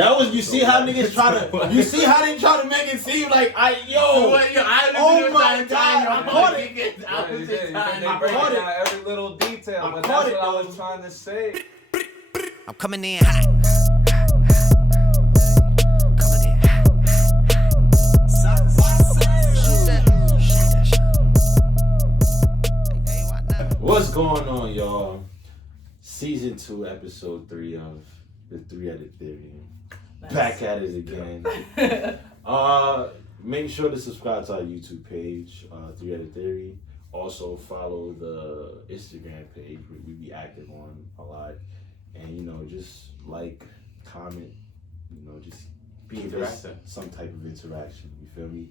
That was, you see how niggas try to, you see how they try to make it seem like, oh my God, I caught it. I caught it. Every little detail, but that's what I was trying to say. I'm coming in hot. Coming in hot. What's going on, y'all? Season 2, episode 3 of the Three-Headed Theory. Nice. Back at it again. Make sure to subscribe to our YouTube page, Three-Headed Theory. Also follow the Instagram page where we be active on a lot. And, you know, just like, comment, you know, just be some type of interaction. You feel me?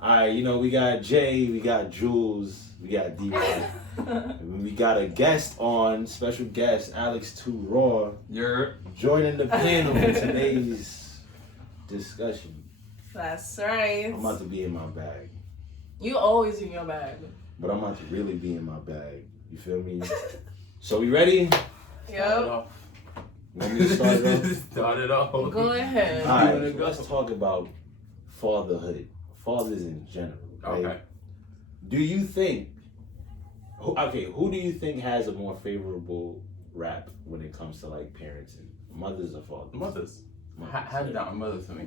All right, you know, we got Jay, we got Jules, we got D-Rock. And we got a guest on, special guest, Alex 2 Raw. You're joining the panel for today's discussion. That's right. I'm about to be in my bag. You always in your bag. But I'm about to really be in my bag. You feel me? So we ready? Yep. Want me to start it off? Start it off. Go ahead. All right, let's talk about fatherhood. Fathers in general. Right? Okay. Do you think, who do you think has a more favorable rap when it comes to like parenting? Mothers or fathers? Mothers. Hands down, mothers for me.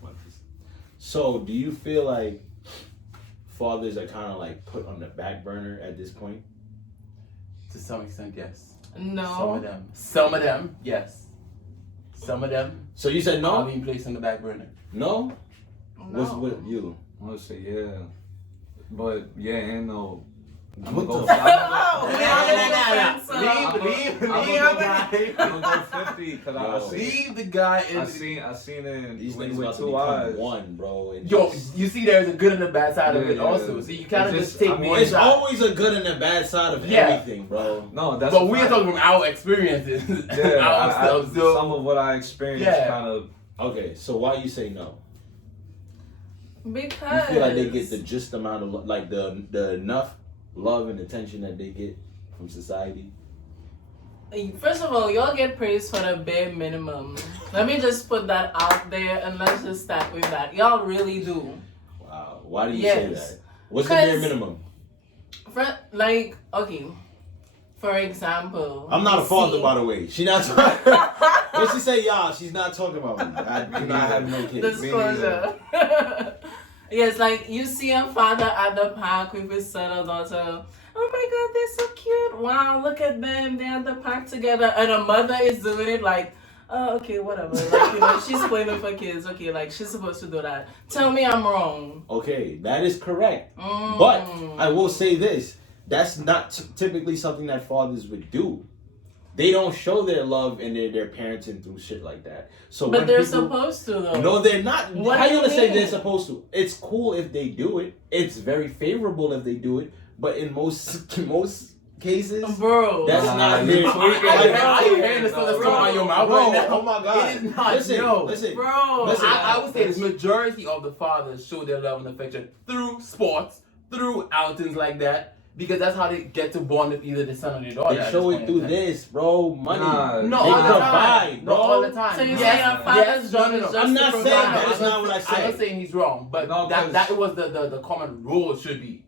Mothers. So do you feel like fathers are kind of like put on the back burner at this point? To some extent, yes. No. Some of them, yes. Some of them. So you said no? Are being placed on the back burner. No? No. What's with you? I would say yeah. But yeah and no. I'm What gonna go the Leave 50 because I Leave the guy in. I seen it These with things about to two become eyes. one, bro. Yo, you see, there's a good and a bad side of it also. So you kind of just take one It's side. always a good and a bad side of everything, bro. No, that's. But we're talking from our experiences. Yeah, some of what I experienced kind of. Okay, so why you say no? Because You feel like they get the just amount of like the enough love and attention that they get from society? First of all, y'all get praised for the bare minimum. Let me just put that out there and let's just start with that. Y'all really do. Wow. Why do you say Yes. that? What's the bare minimum? For example, I'm not a father, by the way. She not talking. When she say y'all, she's not talking about me. I do not have no kids. Disclosure. Yes, like you see a father at the park with his son or daughter. Oh my God, they're so cute. Wow, look at them. They're at the park together. And a mother is doing it like, oh, okay, whatever. Like, you know, she's playing for kids. Okay, like she's supposed to do that. Tell me I'm wrong. Okay, that is correct. But I will say this. That's not typically something that fathers would do. They don't show their love and their parenting through shit like that. So, but they're supposed to, though. No, they're not. What How do you gonna you say mean? they're supposed to? It's cool if they do it. It's very favorable if they do it. But in most cases, bro, that's not their. I hear this stuff coming out your mouth right now. Oh my God! It is not. Listen, bro. listen. I would say the majority of the fathers show their love and affection through sports, through outings like that. Because that's how they get to bond with either the son or the daughter. They show it through this, bro. Money. No, they all the provide, time. bro. No, all the time. So you Yes, say your father's job is just I'm not to saying provide. that. That's not what I said. I'm not saying he's wrong, but No, that was the common rule should be.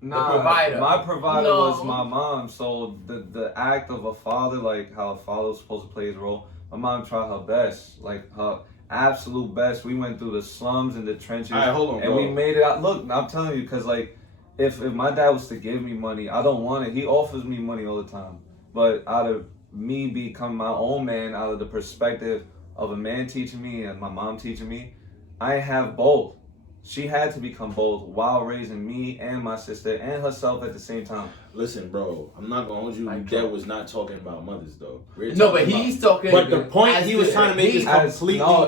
Nah, the provider. my provider No. was my mom. So the act of a father, like how a father was supposed to play his role, my mom tried her best, like her absolute best. We went through the slums and the trenches, All right, hold on, and bro. we made it out. Look, I'm telling you, because like, if my dad was to give me money, I don't want it. He offers me money all the time, but out of me becoming my own man, out of the perspective of a man teaching me and my mom teaching me, I have both. She had to become both while raising me and my sister and herself at the same time. Listen, bro, I'm not gonna hold you. Dad was not talking about mothers, though. No, but he's talking. But the point he was trying to make is completely. How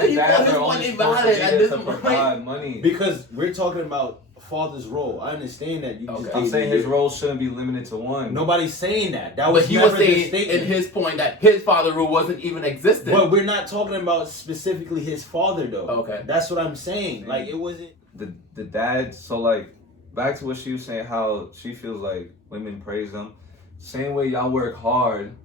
can you dads call his are one only invalid supposed to at be this there to point? provide money. Because we're talking about father's role. I understand that. You just I'm gave saying me his role shouldn't be limited to one. Nobody's saying that. That But was he never was the saying statement. in his point that his father rule wasn't even existent. But we're not talking about specifically his father, though. Okay. That's what I'm saying. Like, it wasn't. The dad, so like, back to what she was saying, how she feels like women praise them. Same way y'all work hard,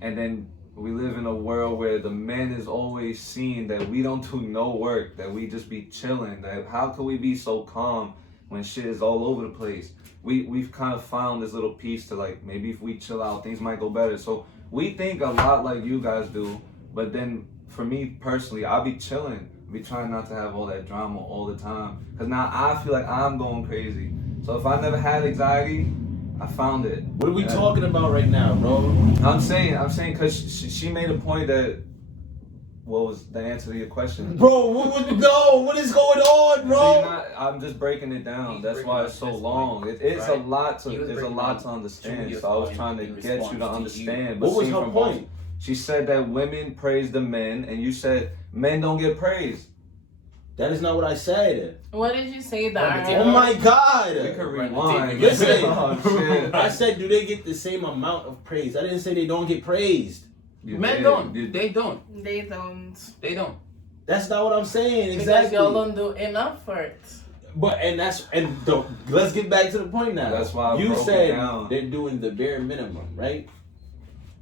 and then we live in a world where the men is always seen that we don't do no work, that we just be chilling. That how could we be so calm when shit is all over the place? We've kind of found this little piece to like maybe if we chill out, things might go better. So we think a lot like you guys do, but then for me personally, I'll be chilling. Be trying not to have all that drama all the time. Cause now I feel like I'm going crazy. So if I never had anxiety, I found it. What are we talking about right now, bro? I'm saying, cause she made a point that. What was the answer to your question? Bro, what is going on, bro? I'm just breaking it down. He's That's breaking why down it's so his long. point, It's right? a lot to. He was There's a breaking lot down to understand. Julia's So I was point trying to in get you response to to understand. you. But What was see, her from both- point? She said that women praise the men, and you said men don't get praised. That is not what I said. What did you say, Run the Daryl? tape. Oh my God. We can Run the rewind. tape. Listen. Oh, shit. I said, do they get the same amount of praise? I didn't say they don't get praised. You Men did. don't. You- They don't. They don't. They don't. That's not what I'm saying. Because Exactly. y'all don't do enough for it. Let's get back to the point now. That's why I you broke it said down. they're doing the bare minimum, right?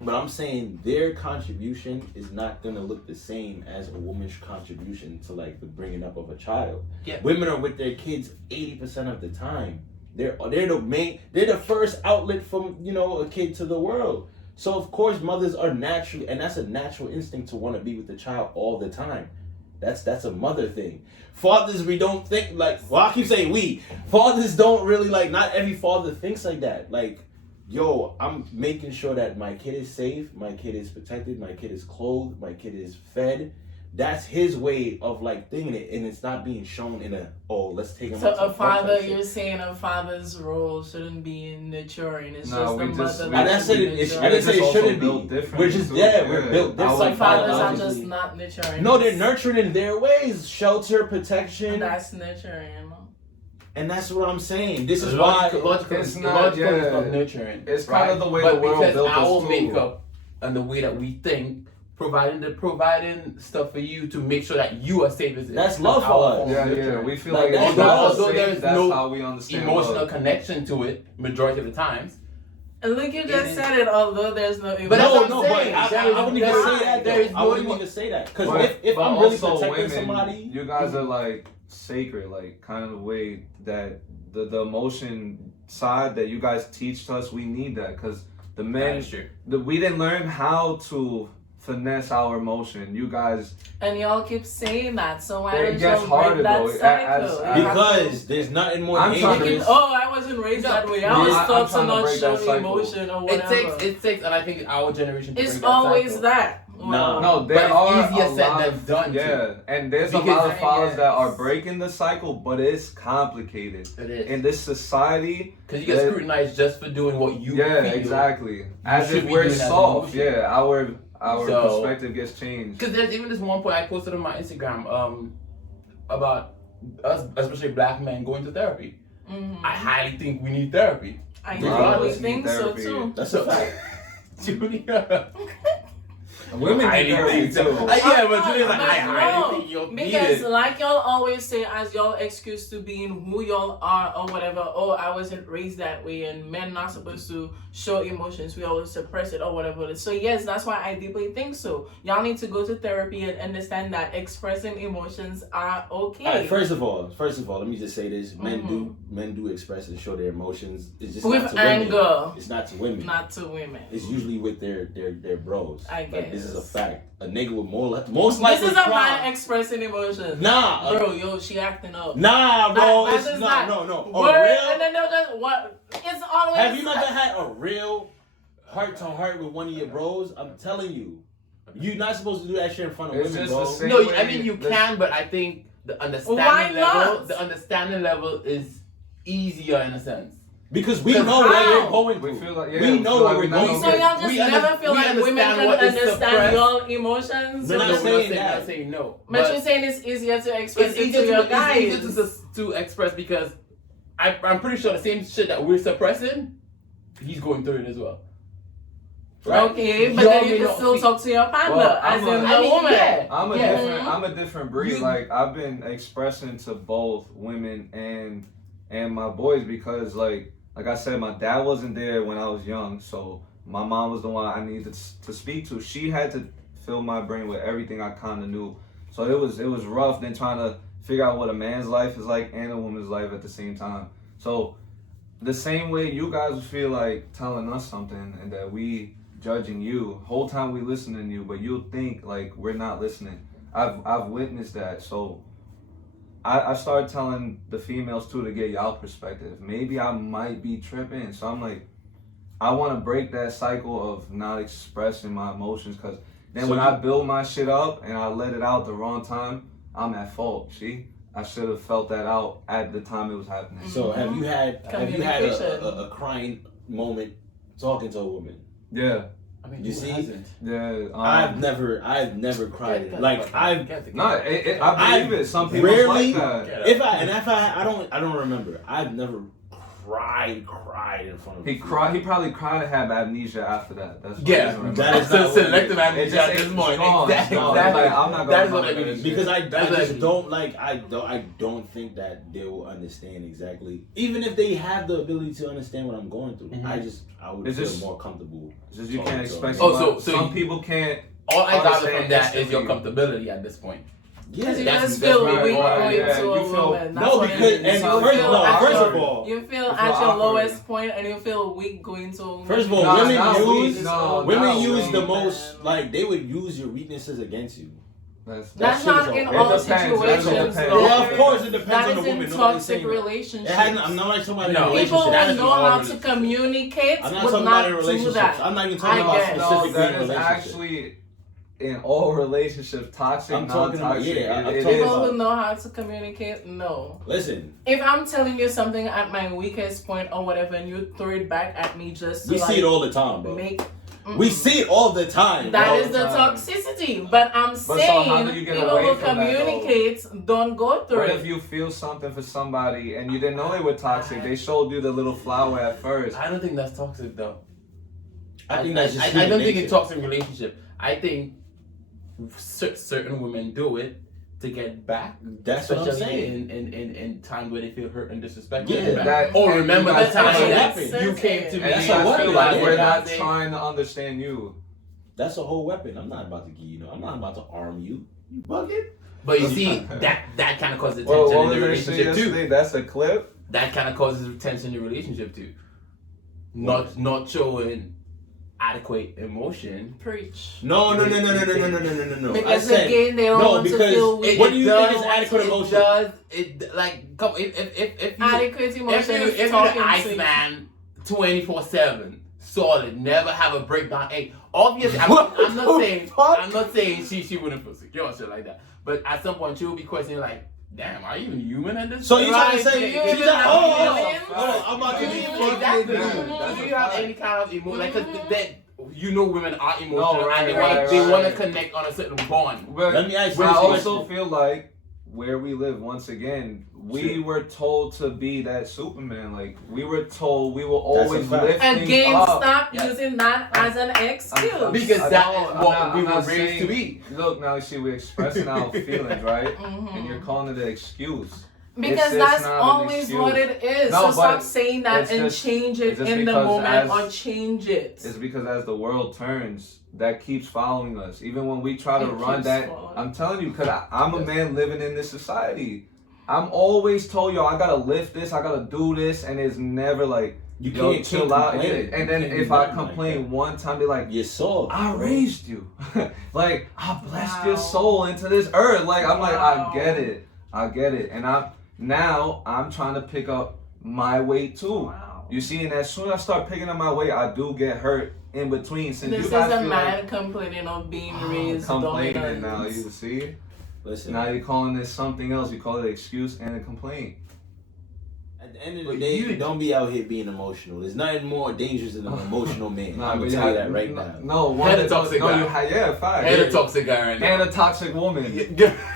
But I'm saying their contribution is not gonna look the same as a woman's contribution to like the bringing up of a child. Yeah. Women are with their kids 80% of the time. They're the first outlet from a kid to the world. So of course mothers are naturally, and that's a natural instinct to want to be with the child all the time. That's a mother thing. Fathers, we don't think like. Well, I keep saying we. Fathers don't really like. Not every father thinks like that. Like, yo, I'm making sure that my kid is safe, my kid is protected, my kid is clothed, my kid is fed. That's his way of like thinking it, and it's not being shown in let's take him. So out to a the park father, type shit. you're saying a father's role shouldn't be nurturing. It's No, just we the just- mother. we- I that didn't say should it. be I nurturing. didn't say it also shouldn't built be. different We're just too. we're built Yeah. different. Some fathers are biologically. just not nurturing. No, they're nurturing in their ways, shelter, protection, That's nurturing. and that's what I'm saying. This is Logical why. It's is not, yeah. not nurturing. It's kind of the way but the world because built us our too. makeup and the way that we think, providing stuff for you to make sure that you are safe is That's is love for our us. form of Yeah, nurturing. we feel Like, like that's it's not love. the Although same, there's that's no how we understand Emotional love. connection to it majority of the times. And look, you It just is- said it. Although there's no. But that's No, what no, I'm but saying. I There is- wouldn't there even is- say that. there Though. is I no wouldn't emo- even say that because But- if but I'm really also protecting women, somebody, you guys are like sacred, like kind of the way that the emotion side that you guys teach to us, we need that because the men, That's true. we didn't learn how to finesse our emotion. You guys, And y'all keep saying that, so why It don't gets y'all harder, break that though, cycle? as- You have because there's nothing more I'm trying to dangerous. be- oh, I wasn't raised No, that way. yeah, I was I'm taught to trying to not break show that cycle. emotion or whatever. It takes, and I think our generation. to It's break that always cycle. that. Nah. no, But there it's are easier a said lot than of, done, too. yeah, and there's Because- a lot of fathers that are Yes. breaking the cycle, but it's complicated. It is. In this society, Because you get that- scrutinized just for doing what you yeah, feel. exactly. As should if be we're doing as an soft. emotion. Yeah, our So- perspective gets changed. Because there's even this one point I posted on my Instagram about us, especially black men, going to therapy. Mhm. I highly think we need therapy. I Wow, definitely let's think need so therapy. too. That's a fact. Julia. Women I need highly therapy think so. too. Yeah, but Julia's like, But I highly think you'll need because it. like y'all always say as y'all excuse to being who y'all are or whatever, oh, I wasn't raised that way and men not supposed to show emotions, we always suppress it or whatever. So yes, that's why I deeply think so. Y'all need to go to therapy and understand that expressing emotions are okay. All right, first of all, let me just say this: men do express and show their emotions. It's just With not to women. anger. It's not to women. Not to women. It's usually with their bros. I Like, this is a guess. fact. A nigga would most likely This is a cry. man expressing emotions. Nah, Bro, yo, she acting up. nah, bro. That It's is not. not- No. A Word, real. and then they'll just what? It's always. Have you never had a real heart to heart with one of your bros? I'm telling you, you're not supposed to do that shit in front of It's women, just bro. the same No, way I mean you this- can, but I think the Why understanding level, not? the understanding level is easier in a sense. Because we Because know what how? we're going We through. feel like, yeah, we know feel what like we're not going So through. y'all just We never under- feel we like women understand can what is understand suppressed. your emotions? We're not No, saying we're that. not saying no. But you're saying it's easier to express It's it easier to your to, guys. it's easier to express because I'm pretty sure the same shit that we're suppressing, he's going through it as well. Right? Okay, but Y'all then may you can not still be- talk to your partner Well, as I'm in a- the I mean, woman. yeah. I'm a Yeah. different. I'm a different breed. You- Like I've been expressing to both women and my boys because like I said, my dad wasn't there when I was young, so My mom was the one I needed to speak to. She had to fill my brain with everything I kind of knew. So it was rough then trying to figure out what a man's life is like and a woman's life at the same time. So the same way you guys feel like telling us something and that we judging you, whole time we listening to you, but you'll think like we're not listening. I've witnessed that. So I started telling the females too to get y'all perspective. Maybe I might be tripping. So I'm like, I want to break that cycle of not expressing my emotions, because then So when you- I build my shit up and I let it out the wrong time, I'm at fault. See, I should have felt that out at the time it was happening. So have you had Communication. a crying moment talking to a woman? Yeah, I mean, You who see? hasn't? yeah. I've never cried. Like I've No, I believe it. Some people rarely- like that. if I don't remember. I've never cried in front of He cried. He probably cried and had amnesia after that. That's what Yeah, I remember. That is so not what it selective is. amnesia It just at this ain't point. strong. Exactly. No, exactly. like, I'm not gonna That is what lie I to mean. you. Because I That's what I just mean. don't like I don't think that they will understand exactly, even if they have the ability to understand what I'm going through. Mhm. I would It's feel just- more comfortable. It's just you talking can't to expect. them. Oh, somebody- so some you- people can't. All I gather from Understand that is your instantly. comfortability at this point. Because you That's- just that's feel right. weak Right, going yeah, to you a feel- woman. That's No, what because it is. and You first, feel no, at first your- of all, you feel You at feel your awkward. lowest point and you feel weak going to a woman. first of all, Nah, women nah, use no, women nah, use we- the most, like they would use your weaknesses against you. That's That shit not is in all- all it depends. situations. It depends. though. Yeah, of course it depends That on the is woman. in Nobody's toxic saying that. relationships. It had, I'm not like somebody No. in a People relationship. That who is know all how to relationships. communicate I'm not would talking not about in do relationships. that. I'm not even talking I about get it. No, specifically that in is relationships. actually in all relationships, toxic, I'm talking about- non-toxic. yeah, I'm it talking is. People about- who know how to communicate, no. Listen, If I'm telling you something at my weakest point or whatever, and you throw it back at me just to we like see it all the time, bro. make. We see it all the time. That bro. is the time. toxicity. But I'm so saying how do you get people away who from that, though? communicate don't go through What it. if you feel something for somebody and you didn't know they were toxic? They showed you the little flower at first. I don't think that's toxic though. I think that's just I human don't think nature. it's toxic relationship. I think certain women do it to get back. That's what I'm Especially saying. in times where they feel hurt and disrespected. Yeah, that- oh, and remember the that's time a that weapon. you came to me And That's a I weapon. feel like Yeah, we're yeah. not trying to understand you. That's a whole weapon. I'm not about to give you. I'm not about to arm you. You bugging? But you see, that kind of causes Well, tension what in the was I saying relationship too. yesterday? That's a clip. That kind of causes tension in the relationship too. Not showing adequate emotion. Preach. No. Because I said, again, they don't no, want to because feel weak. What do you think is does- adequate it emotion? Does it like come if you Adequate emotion is if you're talking the to you. Iceman 24/7 solid, never have a breakdown. Hey, obviously, I'm What not the saying fuck? I'm not saying she wouldn't feel secure or shit like that. But at some point, she will be questioning like, damn, are you even human at this? So point? you trying to Right, say? you She's even like, have oh, feelings? I'm about to be Mhm. Exactly. That's Do a you have fact. any kind of emotion? Like, 'cause that you know, women are emotional No, right, and they right, want they right. want to connect on a certain bond. But Let me ask you I this also question. feel like where we live, once again, we Sure. were told to be that Superman. Like, we were told we will That's a always fact. lift things Again, up. stop Yeah. using that as an excuse. Because I that know, is I'm what not- we I'm were not raised saying- to be. Look, now you see, we're expressing our feelings, right? Mhm. And you're calling it an excuse. Because It's that's not an always excuse. what it is. No, so but stop saying that it's and just- change it's it just in the because moment as- or change it. It's because as the world turns, that keeps following us. Even when we try to It run keeps that, following. I'm telling you, because I'm a man living in this society. I'm always told, yo, I gotta lift this, I gotta do this, and it's never like, You yo, can't chill out. complain. And You then can't if do I nothing like complain that. one time, they're like, You're soft. I bro. raised you. Like, I blessed your Wow. soul into this earth. Like, I'm like, Wow. I get it. And I'm trying to pick up my weight too. Wow. You see, and as soon as I start picking up my weight, I do get hurt in between. Since This you is guys a feel man like, complaining of being oh, raised complaining dominant. now, you see? Listen. Now you're calling this something else. You call it an excuse and a complaint. At the end of the But day, you- don't be out here being emotional. There's nothing more dangerous than an emotional man. Nah, I'm but gonna tell you yeah, that right now. No, one And a that- toxic no, guy. yeah, fact. And a toxic guy right now. And a toxic woman.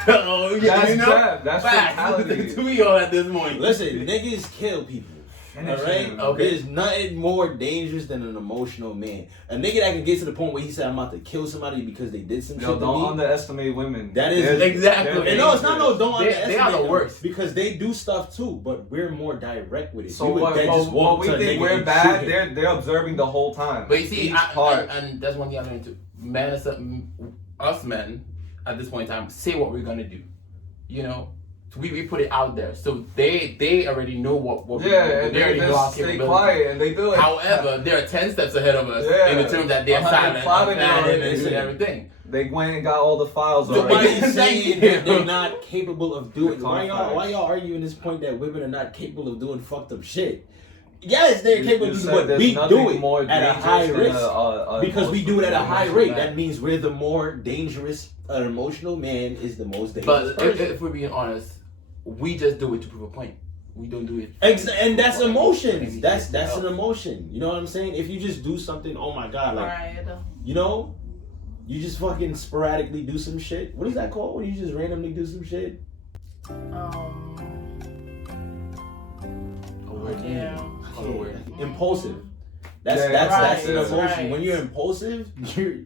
Oh, yeah, That's you know? that. That's Facts. fatality. To me all at this point. Listen, niggas kill people. Finish All right. him. Okay. There's nothing more dangerous than an emotional man. A nigga that can get to the point where he said, "I'm about to kill somebody because they did some Yo, shit to don't me." underestimate women. That is- They're- Exactly. they're And no, it's not no. dangerous. Don't They underestimate are the them, worst. because they do stuff too. But we're more direct with it. So We would what? then just walk We to a think nigga we're and bad. shoot him. They're observing the whole time. But you see, Each part. and that's one thing I learned too. Men, us men, at this point in time, say what we're gonna do. You know, so we put it out there, so they already know what we're Yeah, gonna do. and They they already know our just stay capabilities. quiet and they do it. However, they're 10 steps ahead of us Yeah. in the terms that they're 100 silent, plotting planning, already. and doing everything. They went and got all the files So already. Nobody's Thank saying you. that they're not capable of doing. Why Contracts. y'all arguing this point that women are not capable of doing fucked up shit? Yes, they're You capable of said doing, but there's we nothing do it more at a dangerous high than risk. a Because we do it at a high emotional rate. man. That means we're the more dangerous. An emotional man is the most dangerous But person. if we're being honest, we just do it to prove a point. We don't do it. And that's emotions. Anything That's else. an emotion. You know what I'm saying? If you just do something, oh my god, like Right. you know, you just fucking sporadically do some shit. What is that called? When you just randomly do some shit? Yeah. Impulsive. That's Yeah, that's an right, emotion. right. When you're impulsive,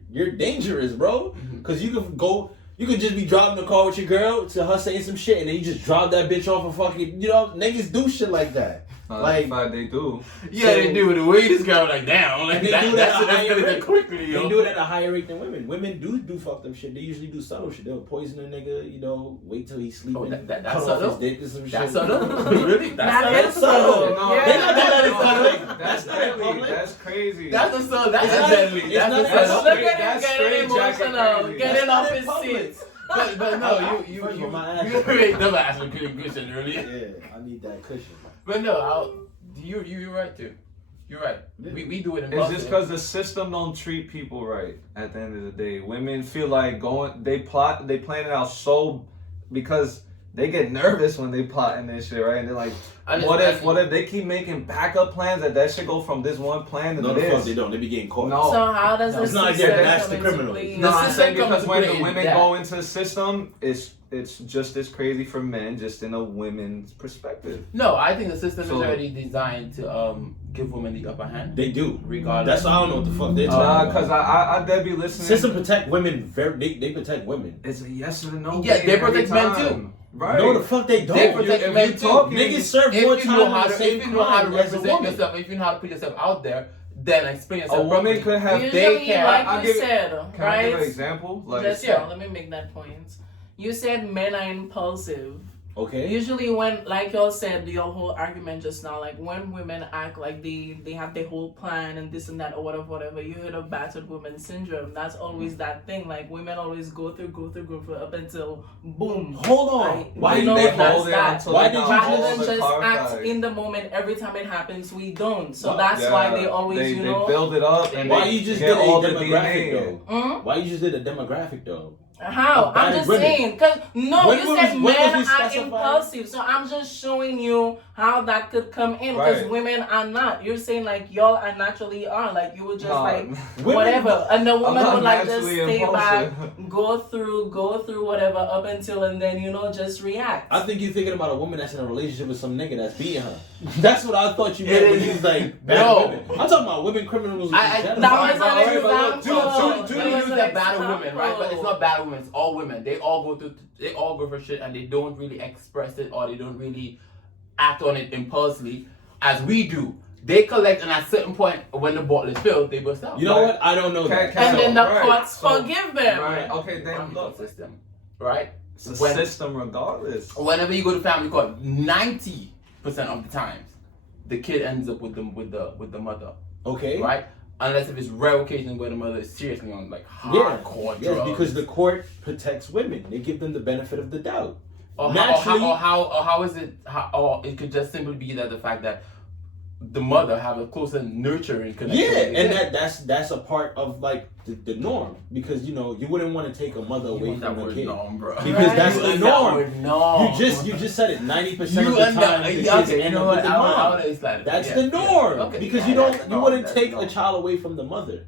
you're dangerous, bro. Mm-hmm. Cause you could just be driving the car with your girl to her saying some shit, and then you just drop that bitch off a fucking. You know, niggas do shit like that. Like they do. Yeah, So- they do. The way this guy was like, damn, like And they that, do that that's at a higher gonna rate. get quickly, yo. They do it at a higher rate than women. Women do fucked up shit. They usually do subtle shit. They'll poison a nigga, you know, wait till he's sleeping, Oh, that's cut off subtle? his dick or some That's shit. subtle. Really? That That's is subtle. subtle. No, Yeah. They not doing that in that's public. That's That's not in deadly. public. That's crazy. That's a subtle. That's It's a not- deadly. it's That's not- a that's subtle. Look at him That's getting straight jacket emotional, crazy. getting That's not off in his public. seat. But no, you First of all, my ass- never asked for good cushion earlier. Yeah, I need that cushion. But no, you're right too. You're right. We do it in It's public. just because the system don't treat people right. At the end of the day, women feel like they plan it out so because they get nervous when they plotting this shit, right? And they're like, I just- what if they keep making backup plans that should go from this one plan to No, the fuck this? they don't. They be getting caught. No. So how does No, this it's not system like that's come the into criminal. play? No, The I'm system saying comes because to when play the in women that. go into the system, it's just as crazy for men, just in a women's perspective. No, I think the system So- is already designed to give women the upper hand. They do. Regardless. That's why I don't know what the fuck they're Nah, talking because about. I did be listening. System protect women. They protect women. It's a yes and a no. Yeah, thing they every protect men time. too. Right. No, the fuck they don't. They protect if men you too. talking- Niggas serve If more you time know on how the to, same if you know how to crime as a represent woman. yourself, if you know how to put yourself out there, then explain A yourself. woman properly. could have. Usually, can. like I'll you give it- said, Can I give an right? example? Like, Just yeah. let me make that point. You said men are impulsive. Okay. Usually when, like y'all said, your whole argument just now, like when women act like they have their whole plan and this and that or whatever, you heard of battered woman syndrome. That's always that thing. Like women always go through up until boom. Hold on. Like, Why you you know make that's hold it that. until Why they did got you all Rather than the just car act back? in the moment every time it happens, we don't. So Well, that's why they Yeah, always, they you know. build it up and Why they you just get did all a the demographic DNA. though? Mm? Why you just did a demographic though? How? I'm Battered just women. saying, cause no, When you was- said when was men we are specifying? impulsive, so I'm just showing you how that could come in. Because Right. women are not. You're saying like y'all are naturally are, like you would just Nah, like women- whatever, and the I'm woman not would like just naturally stay back, impulsive. go through whatever up until and then just react. I think you're thinking about a woman that's in a relationship with some nigga that's beating her. That's what I thought you meant when you was like, bad No. women. I'm talking about women criminals. I- in general. That Fine, was fine, an alright, but look, example. Judy That was used an that battle women, right? But it's example. not battle women. It's all women. They all go for shit and they don't really express it or they don't really act on it impulsively as we do. They collect, and at a certain point, when the bottle is filled, they burst out. You know what? I don't know that. Can- And then the Right. courts So- forgive them. Right. Okay. Then Family look, court system, right? it's a When- system regardless. Whenever you go to family court, 90% of the times, the kid ends up with the mother, Okay. right? Unless if it's rare occasion where the mother is seriously on like Yeah. hardcore Yes, drugs. because the court protects women. They give them the benefit of the doubt. Or Naturally- how is it? Or it could just simply be that the fact that the mother have a closer nurturing connection. Yeah, with the and kid. that's a part of like the norm, because you wouldn't want to take a mother You away want that from a word kid norm, bro. because Right. that's You the want that norm. word norm. You just said it. 90% of You the and time, that. the Yeah, kids okay, you end know up what? with the I mom. would explain it. That's Yeah, the yeah. norm, Okay, because yeah, you that's the don't, you norm, wouldn't that's the take a norm. child away from the mother.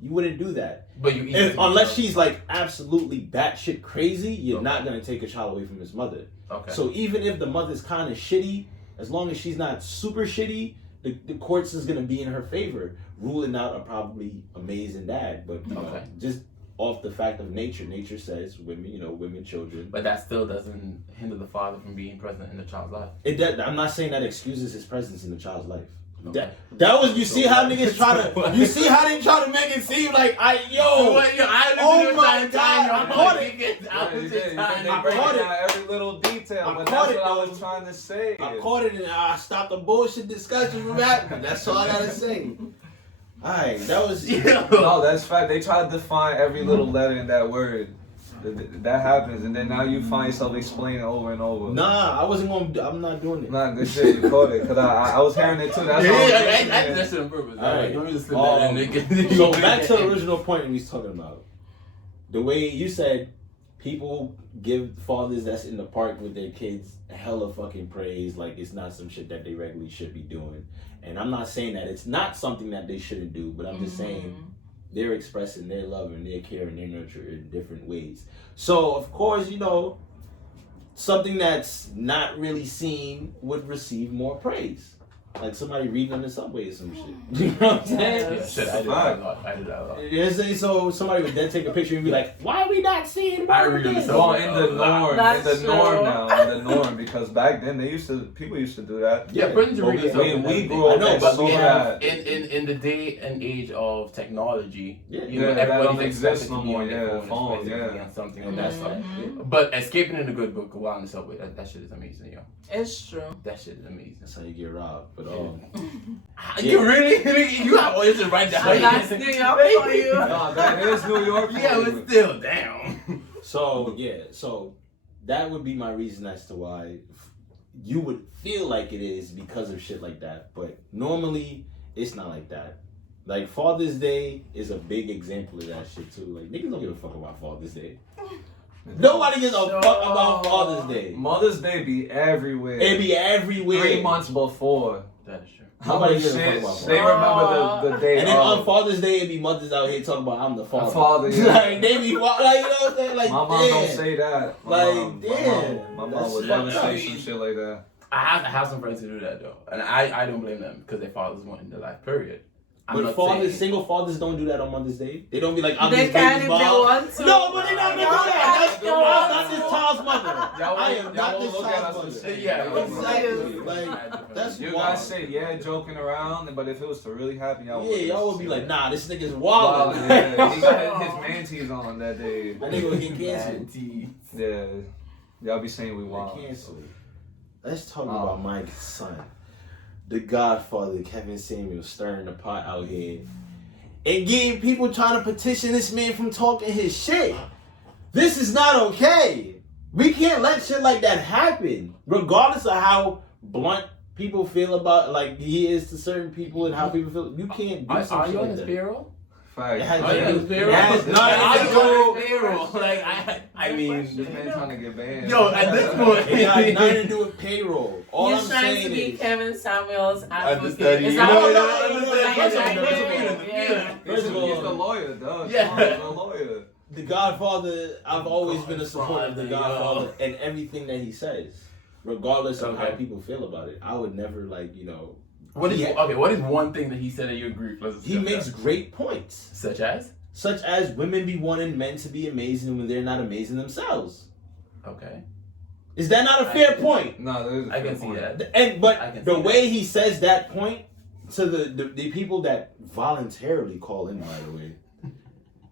You wouldn't do that. But you eat Unless she's like absolutely batshit crazy, you're not gonna take a child away from his mother. Okay. So even if the mother's kind of shitty, as long as she's not super shitty, the courts is gonna be in her favor, ruling out a probably amazing dad. But you know, Okay. just off the fact of nature says women, children. But that still doesn't hinder the father from being present in the child's life. I'm not saying that excuses his presence in the child's life. Okay. That was you see how niggas try to you see how they try to make it seem like I oh my God, I I caught it. Yeah, you did. I They break caught it. down every little detail, I but caught that's it, what I though. was trying to say. I caught it and I stopped the bullshit discussion from happening. That's all I gotta say. Alright, that was No, that's fact. They try to define every little letter in that word. That happens, and then now you find yourself explaining over and over. Nah, I'm not doing it. Nah, good shit. You caught it, cause I was hearing it too. That's all I'm I saying. did that shit on purpose. Alright. Let me just slip that in there. So back to the original point we was talking about. The way you said people give fathers that's in the park with their kids hella fucking praise, like it's not some shit that they regularly should be doing. And I'm not saying that it's not something that they shouldn't do, but I'm just saying they're expressing their love and their care and their nurture in different ways. So of course, something that's not really seen would receive more praise. Like somebody reading on the subway or some shit. You know what I'm saying? Yeah, shit, I did that a lot. I did that a lot. You know what I'm saying? So somebody would then take a picture and be like, why are we not seeing I more read of on the this? subway. Well, in the norm, That's in the norm true. now, in the norm, because back then people used to do that. Yeah, Prince but read we- we grew I up know, in but so we bad. have in the day and age of technology, Yeah. you know, Yeah, that don't everybody's exist expected no to be more. on their Yeah, phone, phone, it's basically yeah. on something on that stuff. Mhm. But escaping in a good book while on the subway, that shit is amazing, yo. It's true. That shit is amazing. That's how you get robbed. But You really? You have all this to write down. That's New York for you. No, that is New York. for Yeah, you. but still, damn. so that would be my reason as to why you would feel like it is because of shit like that. But normally it's not like that. Like Father's Day is a big example of that shit too. Like niggas don't give a fuck about Father's Day. Nobody gives a fuck about Father's Day. Mother's Day be everywhere. It be everywhere. 3 months before. That is true. Nobody How gives a much fuck shit about they Father's remember the day And then of. on Father's Day, it be mothers out here talking about I'm the father. father, yeah. Like they be like, you know what I'm saying? Like, My mom damn. don't say that. Like, damn. My mom That's would never fucked up. say some shit like that. I have some friends who do that though, and I don't blame them because their fathers weren't in their life. Period. I'm But not fathers, saying- single fathers don't do that on Mother's Day. They don't be like, I'm They this can baby's if mom. they want to. No, but they not gonna do that. That's, Y'all I'm want not this to. child's mother. Y'all I won't- am y'all not won't this look at child's us and mother. say, Yeah, exactly. Like, Like, that's You wild. guys say, yeah, joking around, but if it was to really happen, y'all Yeah, y'all would be like, nah, this nigga's wow, wild. yeah, he got his man tees on that day. That nigga would get canceled. Yeah, y'all be saying we Get wild. canceled. Let's talk Oh. about Mike's son. The Godfather, Kevin Samuel, stirring the pot out here. And getting people trying to petition this man from talking his shit. This is not okay. We can't let shit like that happen. Regardless of how blunt people feel about, like, he is to certain people and how people feel. You can't do Are something you on like his that. payroll? Fact. It has Are you on nothing his to do- payroll? it has Are nothing to you do- on his payroll? Like, I mean, This man trying to get banned. yo, at this point, It got nothing to do with payroll. All He's I'm trying saying to be is, Kevin Samuel's advocate. Understudy. Is No, that no, what no, it no, is? no, Like, first like, of all, yeah. He's of all, the lawyer, dog. Yeah. Come on, he's the lawyer. The Godfather, I've always been a supporter of the Godfather, Godfather and everything that he says, regardless of how Okay. people feel about it. I would never, like, what is Yeah. okay? What is one thing that he said that you agree with? Let's he discuss makes that. great points, such as such as women be wanting men to be amazing when they're not amazing themselves. okay. Is that not a fair point? No, there's a I fair can see point. that. And I but can the see way he says that point to the people that voluntarily call in, by the way,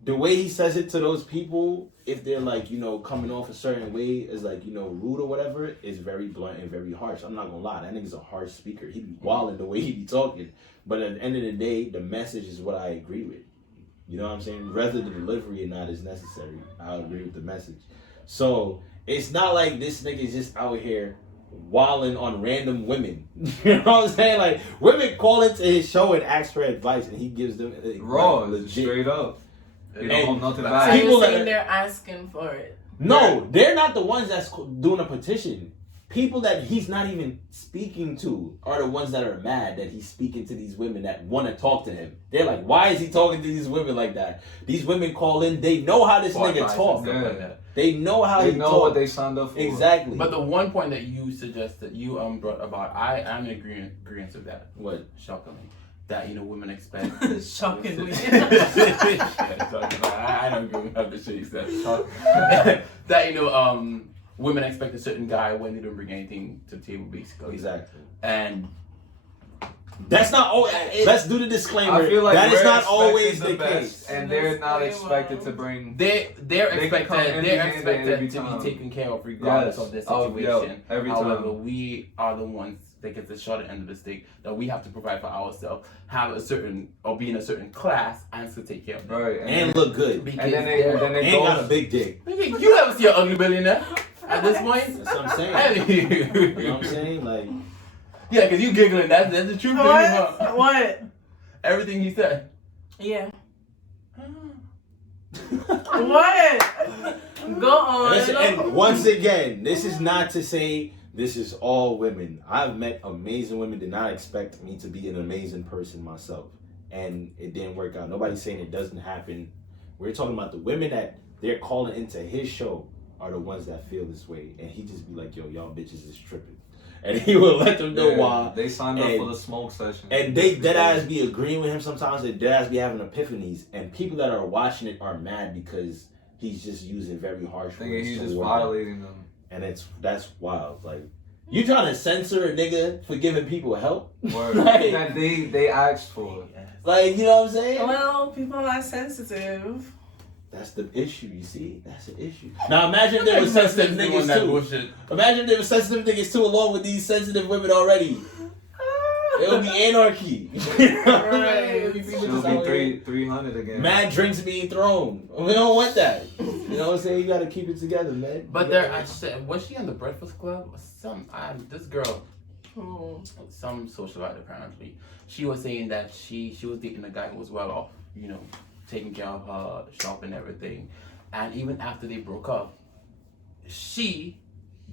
the way he says it to those people, if they're like, coming off a certain way is like, rude or whatever, is very blunt and very harsh. I'm not gonna lie, that nigga's a harsh speaker. He be wilding the way he be talking. But at the end of the day, the message is what I agree with. You know what I'm saying? Whether the delivery or not is necessary, I agree with the message. So it's not like this nigga's just out here wilding on random women. You know what I'm saying? Like, women call into his show and ask for advice, and he gives them Raw, legit. straight up. You And- don't hold nothing So back. People you're that saying are- they're asking for it. No, they're not the ones that's doing a petition. people that he's not even speaking to are the ones that are mad that he's speaking to these women that want to talk to him. They're like, why is he talking to these women like that? These women call in, they know how this nigga talk. Yeah. They know how They he know talk. what they signed up for. Exactly. But the one point that you suggested, you brought about, I'm in agreement with that. What? Shockingly, that women expect. Shockingly. I don't agree with the shit you said. That women expect a certain guy when they don't bring anything to the table, basically. Exactly. And That's not always. Let's do the disclaimer. I feel like that is we're not expected always the best, case. and they're not expected to bring. they're They can come expected every to time. be taken care of regardless Yes. of their Oh, situation. yeah, every However, time. we are the ones that get the short end of the stick, that we have to provide for ourselves, have a certain or be in a certain class and still take care of them. Right. And look good. Because And then they're- they And got a go. big dick. Nigga, you ever see an ugly billionaire at this point? That's what I'm saying. You know what yeah, I'm saying? Like, because you giggling. That's the truth. What? What? Everything he said. Yeah. What? Go on. listen, and once again, this is not to say this is all women. I've met amazing women, did not expect me to be an amazing person myself. And it didn't work out. Nobody's saying it doesn't happen. We're talking about the women that they're calling into his show are the ones that feel this way. And he just be like, yo, y'all bitches is tripping. And he will let them know why. They signed up And- for the smoke session. And they dead ass be agreeing with him sometimes. They dead ass be having epiphanies. And people that are watching it are mad because he's just using very harsh Thinking words he's to just word. violating them. And that's wild. Like, you trying to censor a nigga for giving people help? Word. Like- That they asked for. Like, you know what I'm saying? Well, people are sensitive. That's the issue, you see? That's the issue. Now imagine if there was sensitive Doing niggas that too. bullshit. Imagine if there was sensitive niggas too along with these sensitive women already. It would be anarchy. Right. She'll be 300 again. Mad drinks being thrown. We don't want that. You know what I'm saying? You gotta keep it together, man. But there, was she on the Breakfast Club? This girl, Oh. some socialite apparently, she was saying that she was dating a guy who was well off, taking care of her shop and everything. And even after they broke up, she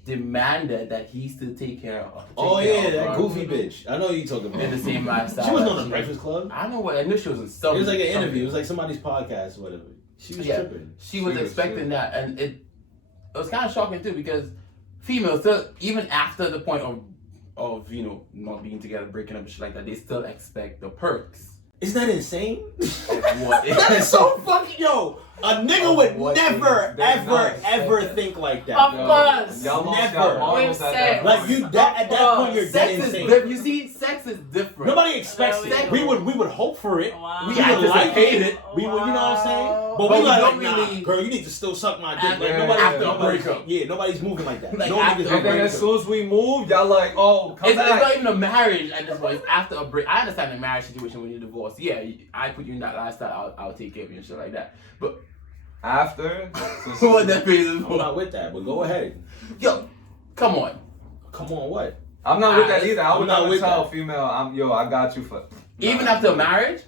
demanded that he still take care of her. Oh yeah, that goofy bitch. I know you talking about. In the same lifestyle. She wasn't on the Breakfast Club. I know what, I knew she was in some. It was like an interview. It something. was like somebody's podcast or whatever. She was Yeah. tripping. She was expecting that, and it was kind of shocking too, because females still, even after the point of not being together, breaking up and shit like that, they still expect the perks Isn't that insane? of what That is so fucking A nigga would What never, they're not ever expecting. think like that. Of course. Y'all almost Never. got models With at sex. that Like point. you, that at that point you're sex dead is insane. different. You see, sex is different. Nobody expects There it. we go. We would hope for it. Wow. We We would like anticipate it. it. We would, you know what I'm saying? Wow. But But we we like, don't nah, really- girl, you need to still suck my dick. After- Like nobody, after a nobody, breakup. yeah, nobody's moving like that. Like no after niggas a And then moving as like soon as we move, y'all like, oh, come It's back. not even a marriage at this point. It's after a break. I understand the marriage situation when you're divorced. Yeah, I put you in that lifestyle. I'll take care of you and shit like that. But After, what that phase is that. I'm not with that, but go ahead. Yo, come on. Come on, what? I'm not with that either. I I'm would not never with tell that. a female, I got you for. Even Nah. after a marriage.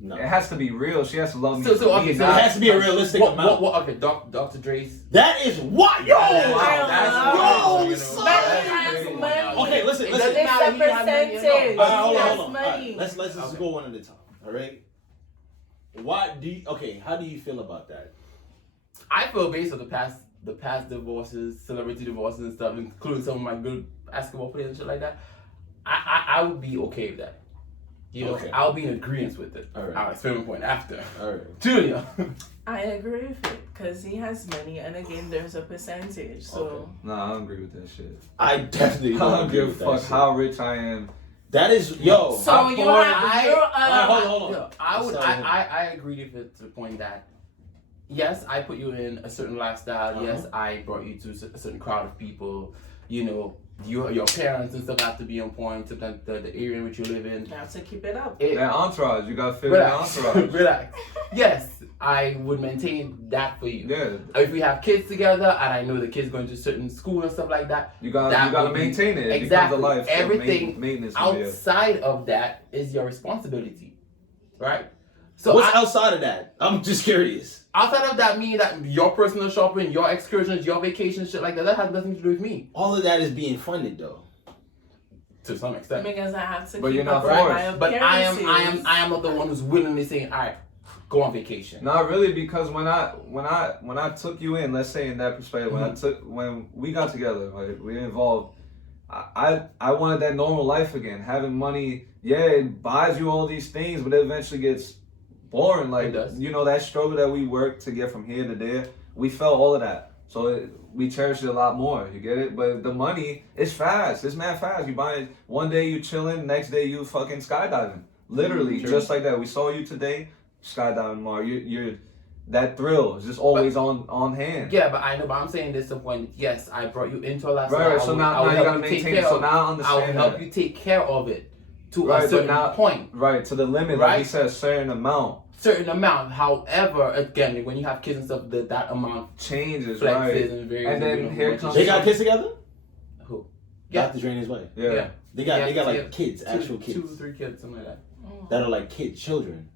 No. It has to be real. She has to love me. So, for okay, me, so It not- has to be a realistic amount. Okay, Dr. Dre's. That is what, yo. Wow. Yo, But son. he has money. Okay, listen, It listen. doesn't matter It's if a you have money or not. percentage. All right, hold He on, has hold on. All right, money. let's just Okay. go one at a time. All right. How do you feel about that? I feel based on the past divorces, celebrity divorces and stuff, including some of my good basketball players and shit like that, I would be okay with that. Okay. I'll be in agreement with it. All right. Our experiment point after. All right. Junior. I agree with it because he has money, and again, there's a percentage. So Okay. Nah, I don't agree with that shit. I definitely I don't don't agree give a with that fuck shit. how rich I am. That is, yo. So I'm you for- have you're hold on. Yeah, I would. Sorry. I agree with it to the point that yes, I put you in a certain lifestyle. Uh-huh. Yes, I brought you to a certain crowd of people. Your parents and stuff have to be on point. Sometimes the area in which you live in. you have to keep it up. That entourage, you gotta fit in the Relax. entourage. Relax. Yes, I would maintain that for you. Yeah, If we have kids together and I know the kids going to certain school and stuff like that, you That gotta would be- maintain it. It exactly. becomes a life. Everything maintenance from there. outside of that is your responsibility, right? So What's outside of that? I'm just curious. outside of that, mean that your personal shopping, your excursions, your vacations, shit like that has nothing to do with me All of that is being funded though. to some extent. Because I have to But keep you're not up with my forced. But I appearances. am not the one who's willingly saying, all right, go on vacation. Not really, because when I took you in, let's say in that perspective, when we got together, like we were involved, I wanted that normal life again. Having money, yeah, it buys you all these things, but it eventually gets boring. Like It does. you know, that struggle that we worked to get from here to there, we felt all of that. So we cherish it a lot more. You get it? But the money is fast. It's mad fast. You buy it one day, you chilling, next day you fucking skydiving. Literally, True. just like that. We saw you today, skydiving more. You're that thrill is just always on hand. Yeah, but I know, but I'm saying this to the point. Yes, I brought you into a lifestyle. Right. So now you gotta take maintain. care So of- now I I'll understand help that. you take care of it to Right, a but certain now- point, Right to the limit. Right. Like he said, a certain amount certain amount. However, again, when you have kids and stuff, that amount changes. flexes Right. and varies. And then depending on here what comes- They you- got kids together? Who? Yeah. Dr. Dre and his wife. Yeah. Yeah. They got Yeah, like yeah. kids, actual Two, kids 3 kids, something like that. that are like children.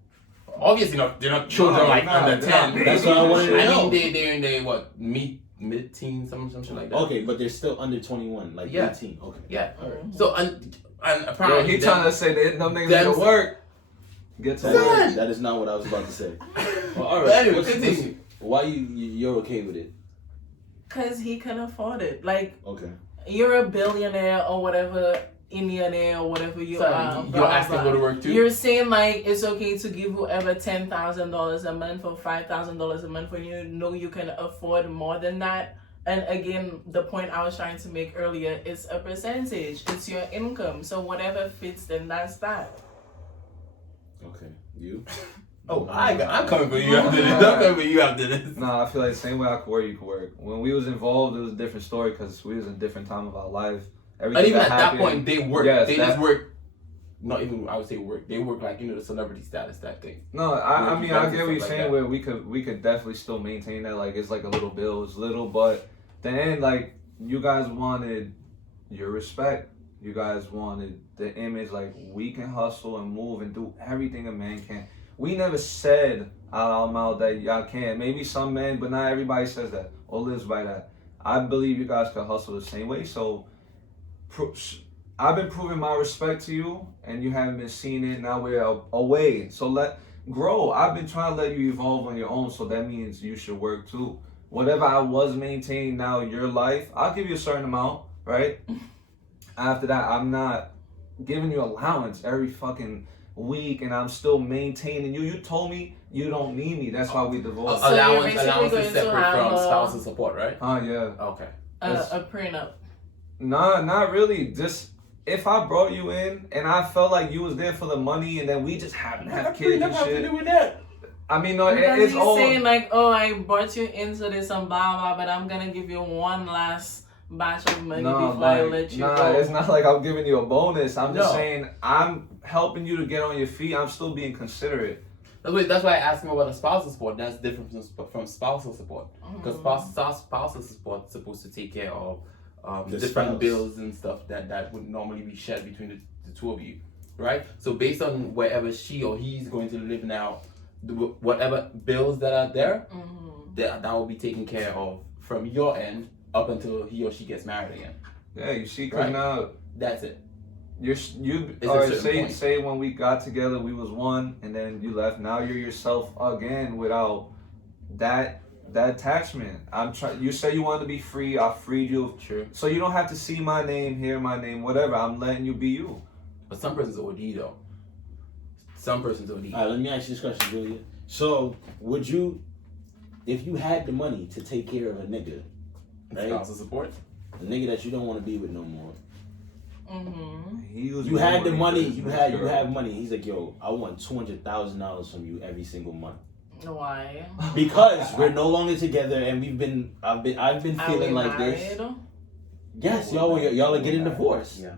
Obviously, they're not children No, like no, under no. 10. That's what I wanted to I know. mean, they're in their what mid-teen, some shit like that. Okay, but they're still under 21, like Yeah. 18. Okay. Yeah. Alright. So and Yeah, apparently he trying to say that them niggas them- gonna work. Get to That work. is, that is not what I was about to say. Well, all But right. anyway, What's- continue. why you're okay with it? Because he can afford it. Like, Okay. you're a billionaire or whatever, Indianaire or whatever you So are. you're asking to go to work too? You're saying like it's okay to give whoever $10,000 a month or $5,000 a month when you know you can afford more than that. And again, the point I was trying to make earlier, it's a percentage. It's your income. So whatever fits, then that's that. Okay. You? Oh, I'm coming for you after this. I'm coming for you after this. Nah, I feel like the same way I could work, you could work. When we was involved, it was a different story because we was in a different time of our life. And even at that happened- point, they work. Yes, they that- just work. Not even I would say work. They work like the celebrity status type thing. No, I mean I Like get what you're stuff like saying. that. Where we could definitely still maintain that. Like it's like a little bill, it's little, but then like you guys wanted your respect. You guys wanted the image. Like we can hustle and move and do everything a man can. We never said out our mouth that y'all can't. Maybe some men, but not everybody says that or lives by that. I believe you guys can hustle the same way. So I've been proving my respect to you, and you haven't been seeing it. Now we're away. So let grow. I've been trying to let you evolve on your own. So that means you should work too. Whatever I was maintaining now your life, I'll give you a certain amount, right? After that, I'm not giving you allowance every fucking week, and I'm still maintaining you. You told me you don't need me. That's why we divorced. So you're allowance basically is going to separate have from a- spousal support, right? Oh yeah. Okay. A prenup. Nah, not really. Just if I brought you in and I felt like you was there for the money, and then we just happen to have kids and shit. with that? I mean, no, Because it's he's all. saying like, oh, I brought you into this and blah blah, but I'm gonna give you one last batch of money before I let you go. It's not like I'm giving you a bonus. I'm just No. saying I'm helping you to get on your feet. I'm still being considerate. That's why I asked him about the spousal support. That's different from spousal support. Because spousal support is supposed to take care of The different spouse. bills and stuff that would normally be shared between the two of you, right? So based on wherever she or he's going to live now, whatever bills that are there, that will be taken care of from your end up until he or she gets married again. Yeah, you see, cause Right. now That's it. you It's all a right. certain point. Say when we got together, we was one, and then you left. Now you're yourself again without that attachment. I'm trying. You say you want to be free. I freed you. True. So you don't have to see my name, hear my name, whatever. I'm letting you be you. But some person's OD though. Some person's OD. All right, let me ask you this question, Julia. So, would you, if you had the money to take care of a nigga, right? Spousal support. A nigga that you don't want to be with no more. He was You had the for money. his You next had girl. money. He's like, yo, I want $200,000 from you every single month Why? because we're no longer together, and I've been Are feeling we like this. married? Yes, y'all are getting divorced. Yeah.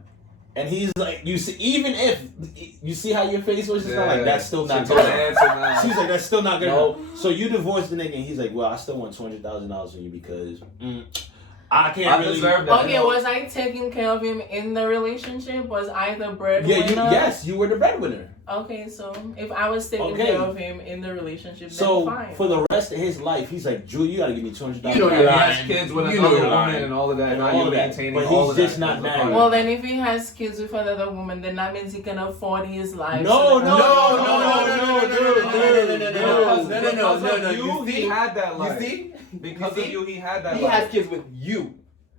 And he's like, you see, even if you see how your face was, just not like that's still not She good. told the answer now. She's like, that's still not good Nope. enough. So you divorced the nigga, and he's like, well, I still want $200,000 from you because I can't I really. deserve that. Okay, was I taking care of him in the relationship? Was I the breadwinner? Yeah, yes, you were the breadwinner. Okay, so if I was taking Okay. care of him in the relationship, So then fine. for the rest of his life, he's like, Drew, you gotta give me $200. You know He you're has lying. kids with You know another you're woman lying. and all of that. And Now all you're of that. maintaining But all he's of just that. not as a married. partner. Well, then if he has kids with another woman, then that means he can afford his life. No, so no, Because of you, he had that You life. see? Because You of see? you, he had that He life. has kids with you.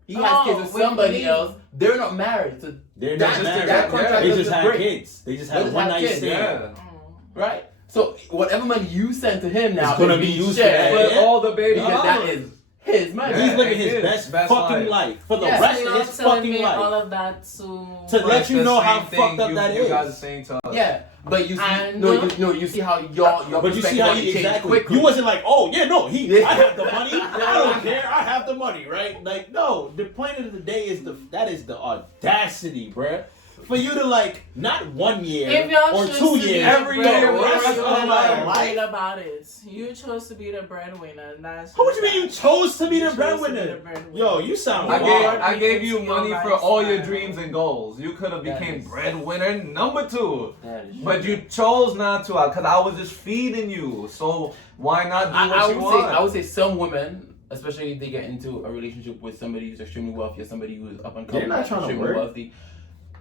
He has Oh, kids with with somebody me. else. They're not married, so They're That's not just- married. that contract They just doesn't had break. kids. They just They had just one had night kids, stand. Yeah. right. So whatever money you send to him now It's gonna is be being used for shared that. But all the baby because that mamas. is his money. Yeah. He's living it his is. best Best fucking life for the Yeah. rest you're of not his telling fucking me all life. of that to To But let it's you the know same how thing fucked up you, that you guys are is. saying to us. Yeah, but you see, And- no, you see how your But you see how he exactly. quickly. You wasn't like, oh yeah, no, Yeah. I have the money. I don't care. I have the money, right? Like, no. The point of the day is that is the audacity, bruh. For you to like not 1 year If y'all or choose 2 to be years, the every the year, breadwinner, rest you of can my never life. complain about it. You chose to be the breadwinner. And that's What you mean you chose to be You the chose to be breadwinner? the breadwinner. Yo, you sound I wild. gave you It's your money for all your lifestyle. dreams and goals. You could have That became is- breadwinner number 2. That is But you chose not to, because I was just feeding you. So why not do I what you want? I would say some women, especially if they get into a relationship with somebody who's extremely wealthy or somebody who's up and coming, They're not trying to extremely work. wealthy.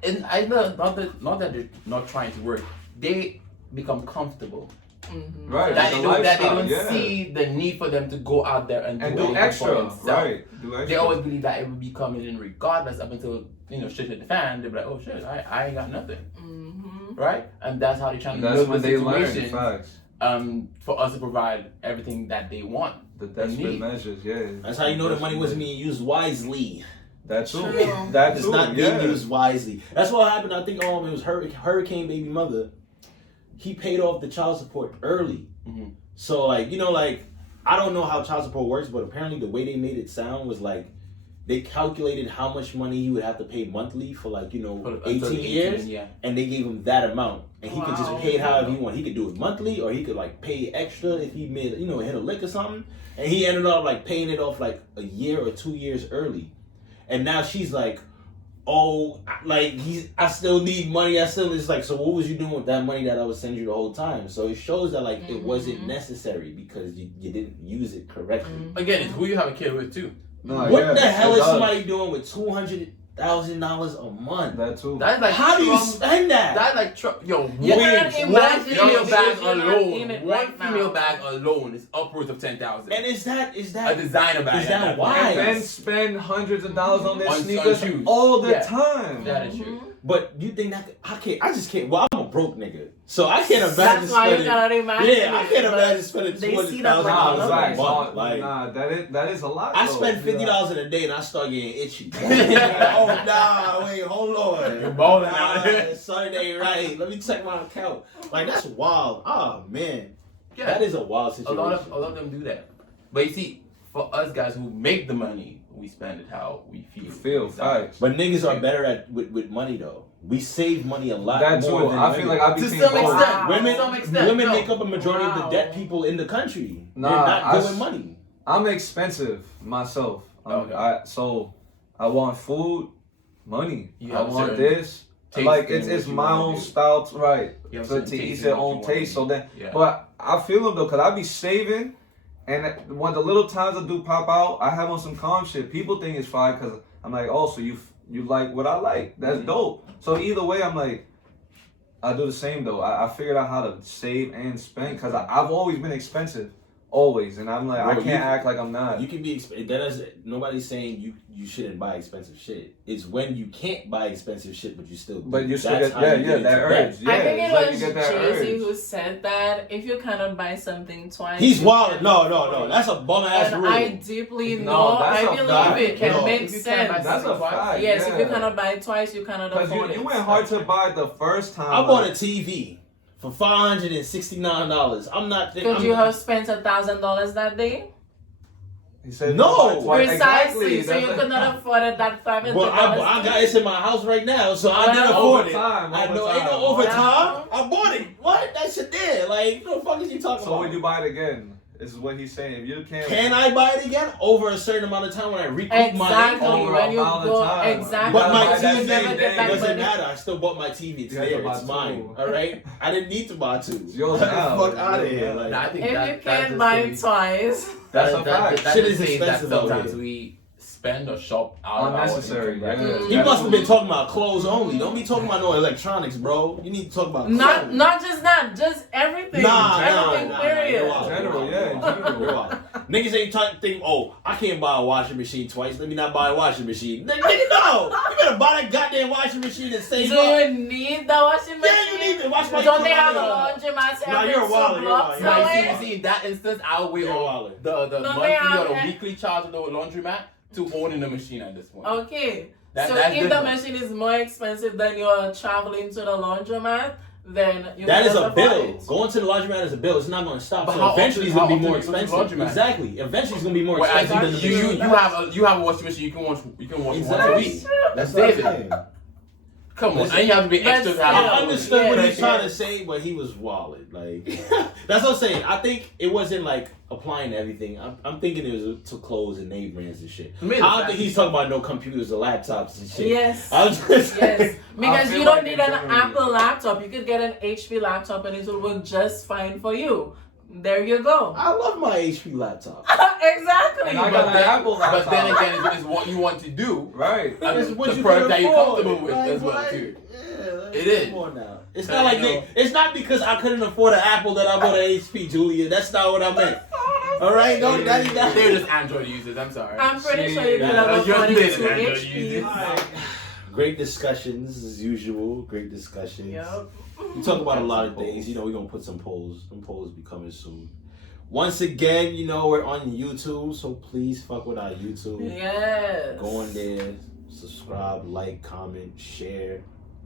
And not that they're not trying to work. They become comfortable. Mhm. Right, That it's they a don't lifestyle, yeah. see the need for them to go out there and And do do anything for extra, themselves. right? Do extra. They always believe that it will be coming in regardless up until shit hit the fan. They'll be like, oh shit, I ain't got nothing, Mhm. right? And that's how they try to And that's live when the they learn. situation. Facts. For us to provide everything that they want. The desperate need. measures, yeah. That's how you know the money wasn't being used wisely. That too. True. That It's too. not yeah. being used wisely. That's what happened. I think it was Hurricane baby mother. He paid off the child support early. Mhm. So like I don't know how child support works, but apparently the way they made it sound was like they calculated how much money he would have to pay monthly for Until 18 years, yeah. and they gave him that amount, and he could just Wow. pay it however he want. He could do it monthly, or he could like pay extra if he made hit a lick or something, and he ended up like paying it off like a year or 2 years early, and now she's like, oh, like I still need money. It's like, so what was you doing with that money that I was sending you the whole time? So it shows that like it wasn't necessary because you didn't use it correctly. Again, it's who you have a kid with too. No, What yeah, the hell it is does. somebody doing with $200,000 a month? That too. That's like How do you Trump- spend that? That's like yo, You one, cannot one imagine female it bag because you're not in alone, it one right now. female bag alone is upwards of 10,000. And is that A designer bag. is that at why? point. And men spend hundreds of dollars on their On sneakers shoes. all the Yeah. time. That is true. But you think that I just can't. Well, I'm a broke nigga, so I can't imagine That's why you spending. cannot imagine. Yeah, I it, can't but imagine spending they see that $200,000 like Nah, all a of facts. it. month. Like Nah, that is a lot. I though. spend $50 in a day and I start getting itchy. Oh nah, wait, hold on. You're balling Nah, out. Something ain't right. Let me check my account. Like that's wild. Oh man, Yeah, that is a wild a situation. lot of them do that. But you see, for us guys who make the money, we spend it how we feel. Feel facts. But niggas are better at with money though. We save money a lot That more too. than I women. feel like I To became some both. extent, Wow. Women, to some extent, women no. make up a majority of the Wow. debt people in the country. Nah, They're not I good s- with money. I'm expensive myself. Okay. So I want food, money. You I have a want certain this. taste Like in it's what it's you my wanna own do. style, right? You have To certain each taste their in what own you wanna taste. do. So then, Yeah. but I feel them though, cause I be saving, and when the little times I do pop out, I have on some calm shit. People think it's fine, cause I'm like, oh, so you like what I like? That's Mhm. dope. So either way, I'm like, I do the same though. I figured out how to save and spend, cause I've always been expensive, always, and I'm like, I Bro, can't you- act like I'm not. You can be that is nobody's saying you shouldn't buy expensive shit. It's when you can't buy expensive shit, but you still. Do. But you still That's get how that, you yeah, get that into debt. urge. Yeah, I think it's it like was you get that Jay-Z urge. who said that if you cannot buy something twice, He's you wild. can No, afford it. that's a bum ass And rule. I deeply No, know, that's I a believe fact. it can No. make If you can't buy sense. That's a something twice, fact. Yes, yeah. if you cannot buy it twice, you cannot Because afford it. you went hard to buy the first time. I bought a like, TV for $569. I'm not thinking. Could you have spent $1,000 that day? He said No. twice. Precisely. Exactly. So you That's could not afford it that $500. Well, I got it's in my house right now, so I didn't Well, afford it. overtime, I know overtime. ain't no overtime. I bought it. What? That shit there. Like, what the fuck is you talking So about? would you buy it again? This is what he's saying. If you can't, Can I buy it again over a certain amount of time when I recoup my Exactly. income? Over When you amount of go, time. exactly. But my That's TV never get it back doesn't money. matter. I still bought my TV. It's You have to there. buy It's two. mine. All right. I didn't need to buy two. It's yours now. Fuck out of It's here. yours Like, Nah, I think If that, you that can't just buy says- it twice. That's a that fact. that Shit just is says that expensive out sometimes here. we spend or shop out Unnecessary, of our income bracket. yeah. he must have been talking about clothes only. Don't be talking about no electronics, bro. You need to talk about Not clothes. not just that, just everything. everything. Period. You're wild. General, yeah, in general. You're wild. Niggas ain't think, oh, I can't buy a washing machine twice. Let me not buy a washing machine. Nigga, no. You better buy that goddamn washing machine and save Do up. you need the washing machine? Yeah, you need to wash my Don't they have a clothes. laundromat Nah, every you're a 2 wallet, you're a blocks wallet. Right, away? see, in that instance, I'll wait You're on wildin'. the No, they monthly have or the that. weekly charge of the laundromat to owning the machine at this point. Okay. That- So that's if the different. machine is more expensive than you're traveling to the laundromat, then you That can is a afford bill. it. Going to the laundromat is a bill. It's not going to stop. But So how eventually, it's often- going to be how more often do you go to expensive. the laundromat? Exactly. Eventually, it's going to be more Whereas expensive than the you machine. you have a washing machine you can wash once Exactly. a week. That's what I'm it. saying. Come on, Listen, and you have to be but extra. to still- have I it. understood what Yeah, he was trying yeah. to say, but he was wallet. Like that's what I'm saying. I think it wasn't like applying to everything. I'm thinking it was to clothes and name brands and shit. Me, I don't think he's talking about no computers or laptops and shit. Yes. I was just Yes, because feel you don't like need in an general- Apple laptop. You could get an HP laptop and it will work just fine for you. There you go. I love my HP laptop. Exactly. And I But got an then, Apple but then laptop. again, it's what you want to do. Right. And It's what the you product can that you're afford. comfortable with Like, as well what? too. Yeah, like, It is. Come on now. It's So, not like you know- it's not because I couldn't afford an Apple that I bought an HP, Julia. That's not what I meant. All right, no, that is not. They're just Android users. I'm sorry. I'm pretty sure you could Yeah, have you're afforded just 2 Android HPs. users. Great discussions as usual. Great discussions. Yep. We talk about a lot of things. You know, we're gonna put some polls. Some polls be coming soon. Once again, you know, we're on YouTube, so please fuck with our YouTube. Yes. Go on there, subscribe, like, comment, share.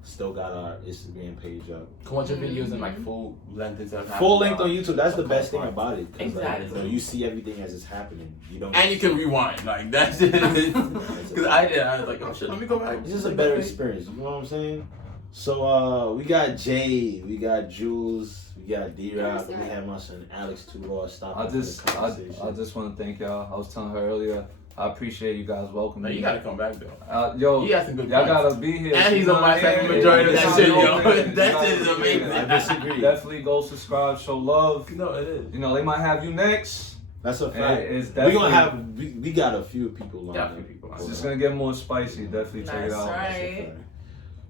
Still got our Instagram page up. Can watch your videos in like full length instead of Full length on YouTube. That's the best thing part. about it. 'Cause, like, Exactly. you know, you see everything as it's happening. You don't. And you can rewind. Like that's it. Because I did. I was like, oh shit, let me go back. It's just a better experience. You know what I'm saying? So we got Jay, we got Jules, we got D-Rock, we have my son Alex Tudor. Stop. I just want to thank y'all. I was telling her earlier. I appreciate you guys welcoming No, me. you gotta come back though. Yo, You got some good y'all points. gotta be here. And he's You on know my what I'm second saying? majority of that It's shit, not yo. open. That You gotta shit is be amazing. here. I disagree. Definitely go subscribe, show love. No, it is. You know, they might have you next. That's a fact. It's We're gonna definitely- have we got a few people lined Yeah, a up. few people lined It's up. just gonna get more spicy. Definitely check it That's out. right.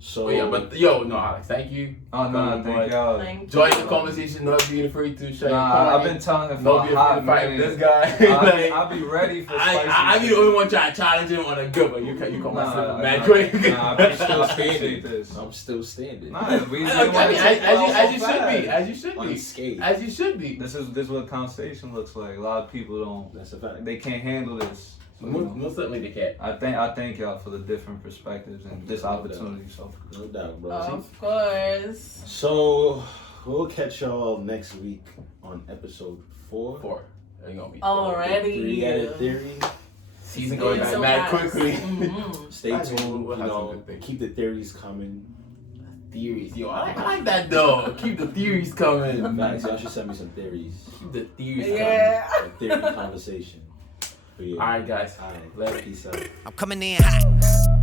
So Oh yeah, but yo, no, Alex, thank you. Oh no, thank y'all. Thank Join you. the conversation. Not being afraid to share. Nah, I've been telling him for Don't a be afraid hot to fight minute. this guy. Like, I'll be ready for spicy. I be the shit. only one trying to challenge him on a good one. You come Nah, and slip nah, mad nah. quick. Nah, I still appreciate this. I'm still standing. Nah, we I didn't want mean, to take it all as you so should fast. be, as you should be, Unscathed. as you should be. This is what conversation looks like. A lot of people don't. That's a fact. They can't handle this. So, you know, Most certainly they can't. I thank y'all for the different perspectives and this opportunity. So No doubt, bro. Of course. So we'll catch y'all next week on episode 4. 4. They're gonna be Already. 3-Headed Theory. season going It's back so mad fast. quickly. Mhm. Stay I think tuned. we'll You have some know, good things. keep the theories coming. Theories, yo, I like that though. Keep the theories coming. Facts. Y'all should send me some theories. Keep the theories Yeah. A theory conversation. But yeah. coming. All right, guys. All right. Later. Peace out. I'm coming in hot.